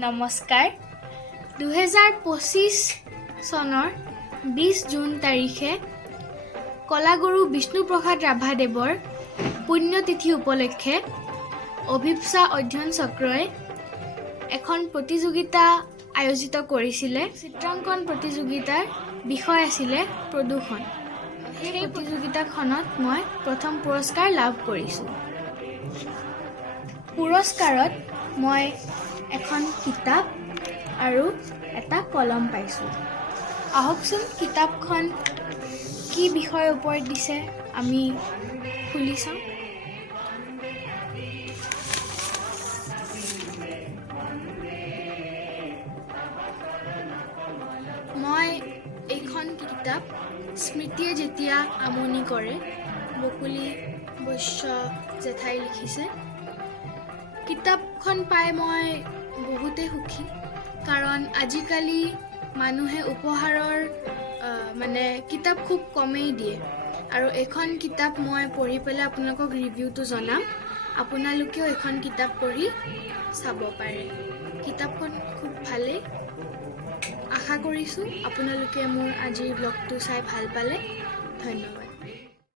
নমস্কাৰ 2025 চনৰ 20 জুন তাৰিখে কলাগুৰু বিষ্ণুপ্ৰসাদ ৰাভাদেৱৰ পুণ্যতিথি উপলক্ষে অভিপ্সা অধ্যয়ন চক্ৰই এখন প্ৰতিযোগিতা আয়োজিত কৰিছিলে। চিত্ৰাংকন প্ৰতিযোগিতাৰ বিষয় আছিলে প্ৰদূষণ। সেই প্ৰতিযোগিতাখনত মই প্ৰথম পুৰস্কাৰ লাভ কৰিছোঁ। পুৰস্কাৰত মই এখন কিতাপ আৰু এটা কলম পাইছোঁ। আহকচোন কিতাপখন কি বিষয়ৰ ওপৰত দিছে আমি খুলি চাওঁ। মই এইখন কিতাপ স্মৃতিয়ে যেতিয়া আমনি কৰে, বকুলি বৈশ্য জেঠাই লিখিছে। কিতাপখন পাই মই বহুতে সুখী, কাৰণ আজিকালি মানুহে উপহাৰৰ কিতাপ খুব কমেই দিয়ে, আৰু এইখন কিতাপ মই পঢ়ি পেলাই আপোনালোকক ৰিভিউটো জনাম। আপোনালোকেও এইখন কিতাপ পঢ়ি চাব পাৰে। কিতাপখন খুব ভালেই। আশা কৰিছোঁ আপোনালোকে মোৰ আজিৰ ব্লগটো চাই ভাল পালে। ধন্যবাদ।